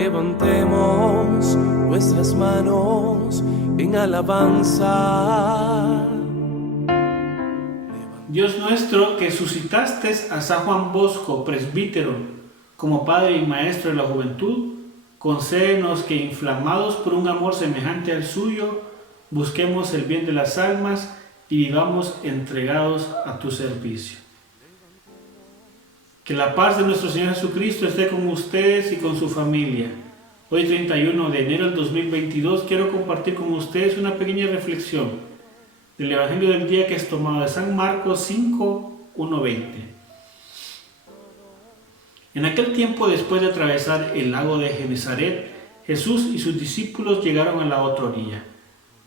Levantemos nuestras manos en alabanza. Dios nuestro, que suscitaste a San Juan Bosco, presbítero, como padre y maestro de la juventud, concédenos que, inflamados por un amor semejante al suyo, busquemos el bien de las almas y vivamos entregados a tu servicio. Que la paz de nuestro Señor Jesucristo esté con ustedes y con su familia. Hoy, 31 de enero del 2022, quiero compartir con ustedes una pequeña reflexión del Evangelio del día, que es tomado de San Marcos 5, 1-20. En aquel tiempo, después de atravesar el lago de Genesaret, Jesús y sus discípulos llegaron a la otra orilla,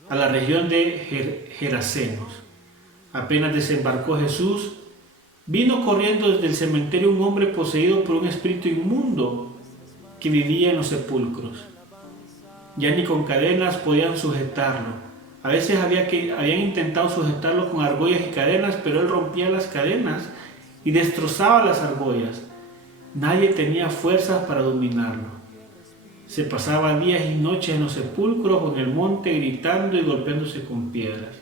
a la región de Gerasenos. Apenas desembarcó Jesús, vino corriendo desde el cementerio un hombre poseído por un espíritu inmundo que vivía en los sepulcros. Ya ni con cadenas podían sujetarlo. A veces habían intentado sujetarlo con argollas y cadenas, pero él rompía las cadenas y destrozaba las argollas. Nadie tenía fuerzas para dominarlo. Se pasaba días y noches en los sepulcros o en el monte gritando y golpeándose con piedras.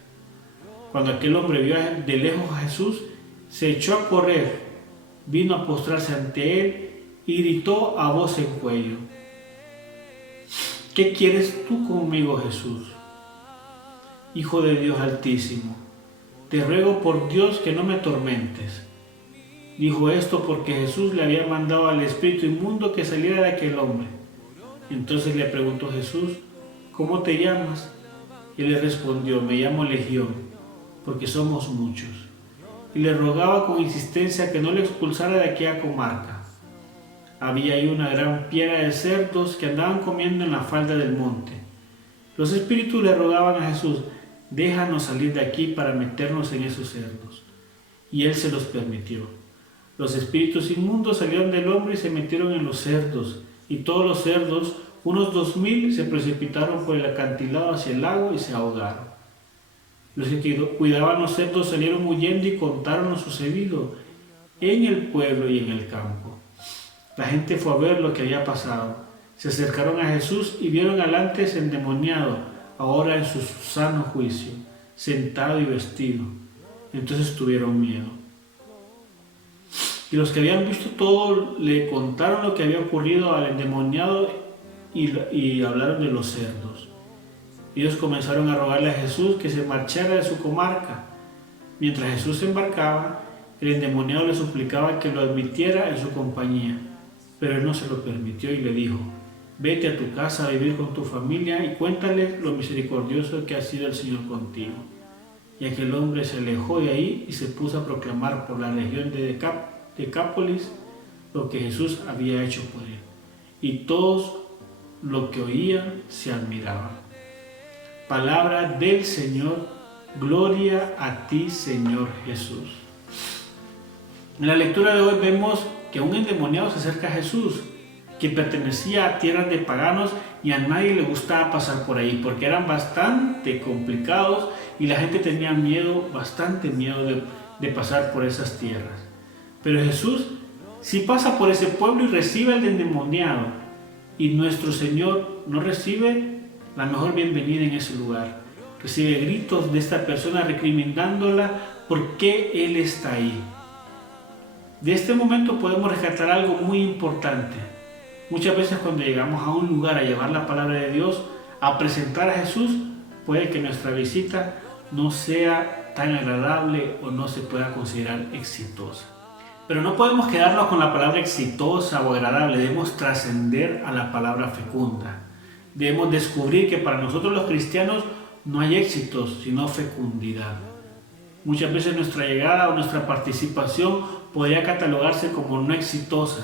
Cuando aquel hombre vio de lejos a Jesús, se echó a correr, vino a postrarse ante él y gritó a voz en cuello: ¿Qué quieres tú conmigo, Jesús? Hijo de Dios Altísimo, te ruego por Dios que no me atormentes. Dijo esto porque Jesús le había mandado al espíritu inmundo que saliera de aquel hombre. Entonces le preguntó Jesús: ¿Cómo te llamas? Y le respondió: Me llamo Legión, porque somos muchos. Y le rogaba con insistencia que no le expulsara de aquella comarca. Había ahí una gran piara de cerdos que andaban comiendo en la falda del monte. Los espíritus le rogaban a Jesús: déjanos salir de aquí para meternos en esos cerdos. Y él se los permitió. Los espíritus inmundos salieron del hombre y se metieron en los cerdos, y todos los cerdos, unos 2000, se precipitaron por el acantilado hacia el lago y se ahogaron. Los que cuidaban los cerdos salieron huyendo y contaron lo sucedido en el pueblo y en el campo. La gente fue a ver lo que había pasado. Se acercaron a Jesús y vieron al antes endemoniado, ahora en su sano juicio, sentado y vestido. Entonces tuvieron miedo. Y los que habían visto todo le contaron lo que había ocurrido al endemoniado y hablaron de los cerdos. Ellos comenzaron a rogarle a Jesús que se marchara de su comarca. Mientras Jesús se embarcaba, el endemoniado le suplicaba que lo admitiera en su compañía, pero él no se lo permitió y le dijo: vete a tu casa a vivir con tu familia y cuéntale lo misericordioso que ha sido el Señor contigo. Y aquel hombre se alejó de ahí y se puso a proclamar por la región de Decápolis lo que Jesús había hecho por él. Y todos lo que oían se admiraban. Palabra del Señor, gloria a ti, Señor Jesús. En la lectura de hoy vemos que un endemoniado se acerca a Jesús, que pertenecía a tierras de paganos y a nadie le gustaba pasar por ahí porque eran bastante complicados y la gente tenía bastante miedo de pasar por esas tierras. Pero Jesús sí pasa por ese pueblo y recibe al endemoniado, y nuestro Señor no recibe la mejor bienvenida en ese lugar. Recibe gritos de esta persona recriminándola por qué Él está ahí. De este momento podemos rescatar algo muy importante. Muchas veces cuando llegamos a un lugar a llevar la palabra de Dios, a presentar a Jesús, puede que nuestra visita no sea tan agradable o no se pueda considerar exitosa. Pero no podemos quedarnos con la palabra exitosa o agradable, debemos trascender a la palabra fecunda. Debemos descubrir que para nosotros los cristianos no hay éxitos, sino fecundidad. Muchas veces nuestra llegada o nuestra participación podría catalogarse como no exitosa,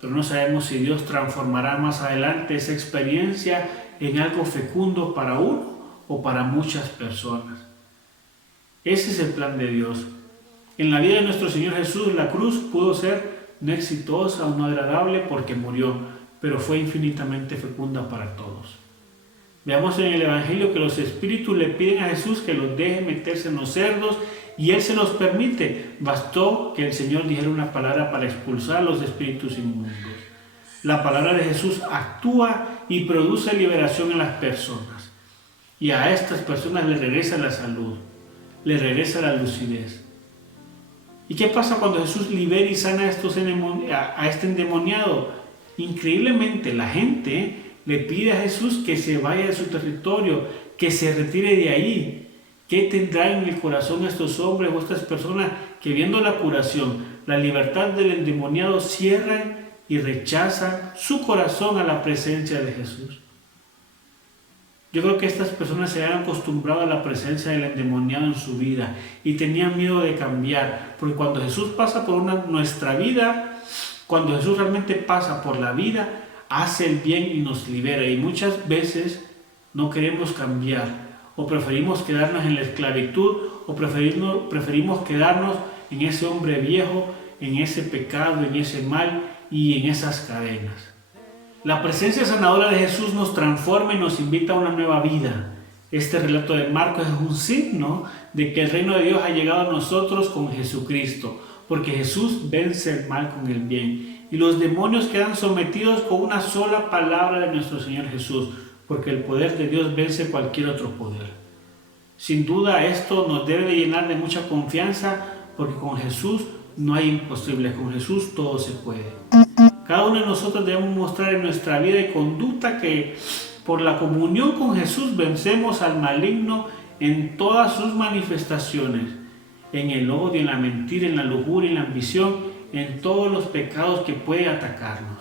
pero no sabemos si Dios transformará más adelante esa experiencia en algo fecundo para uno o para muchas personas. Ese es el plan de Dios. En la vida de nuestro Señor Jesús, la cruz pudo ser no exitosa o no agradable porque murió, pero fue infinitamente fecunda para todos. Veamos en el Evangelio que los espíritus le piden a Jesús que los deje meterse en los cerdos y Él se los permite. Bastó que el Señor dijera una palabra para expulsar a los espíritus inmundos. La palabra de Jesús actúa y produce liberación en las personas. Y a estas personas les regresa la salud, les regresa la lucidez. ¿Y qué pasa cuando Jesús libera y sana a este endemoniado? Increíblemente, la gente le pide a Jesús que se vaya de su territorio, que se retire de ahí. ¿Qué tendrán en el corazón estos hombres o estas personas que, viendo la curación, la libertad del endemoniado, cierran y rechazan su corazón a la presencia de Jesús? Yo creo que estas personas se habían acostumbrado a la presencia del endemoniado en su vida y tenían miedo de cambiar, porque cuando Jesús pasa por nuestra vida, cuando Jesús realmente pasa por la vida, hace el bien y nos libera, y muchas veces no queremos cambiar, o preferimos quedarnos en la esclavitud, o preferimos quedarnos en ese hombre viejo, en ese pecado, en ese mal y en esas cadenas. La presencia sanadora de Jesús nos transforma y nos invita a una nueva vida. Este relato de Marcos es un signo de que el reino de Dios ha llegado a nosotros con Jesucristo, porque Jesús vence el mal con el bien y los demonios quedan sometidos con una sola palabra de nuestro Señor Jesús, porque el poder de Dios vence cualquier otro poder. Sin duda esto nos debe de llenar de mucha confianza, porque con Jesús no hay imposibles, con Jesús todo se puede. Cada uno de nosotros debemos mostrar en nuestra vida y conducta que por la comunión con Jesús vencemos al maligno en todas sus manifestaciones, en el odio, en la mentira, en la lujuria, en la ambición, en todos los pecados que puede atacarnos.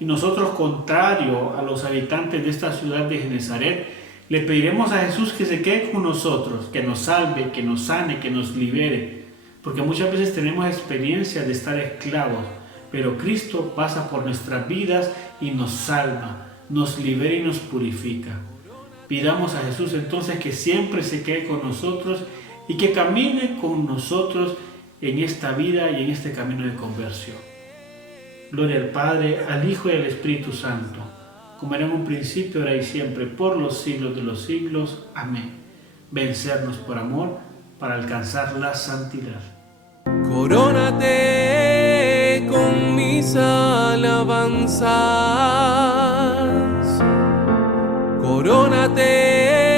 Y nosotros, contrario a los habitantes de esta ciudad de Genesaret, le pediremos a Jesús que se quede con nosotros, que nos salve, que nos sane, que nos libere, porque muchas veces tenemos experiencias de estar esclavos, pero Cristo pasa por nuestras vidas y nos salva, nos libera y nos purifica. Pidamos a Jesús entonces que siempre se quede con nosotros y que camine con nosotros en esta vida y en este camino de conversión. Gloria al Padre, al Hijo y al Espíritu Santo, como era en un principio, ahora y siempre, por los siglos de los siglos. Amén. Vencernos por amor para alcanzar la santidad. Corónate con mis alabanzas, corónate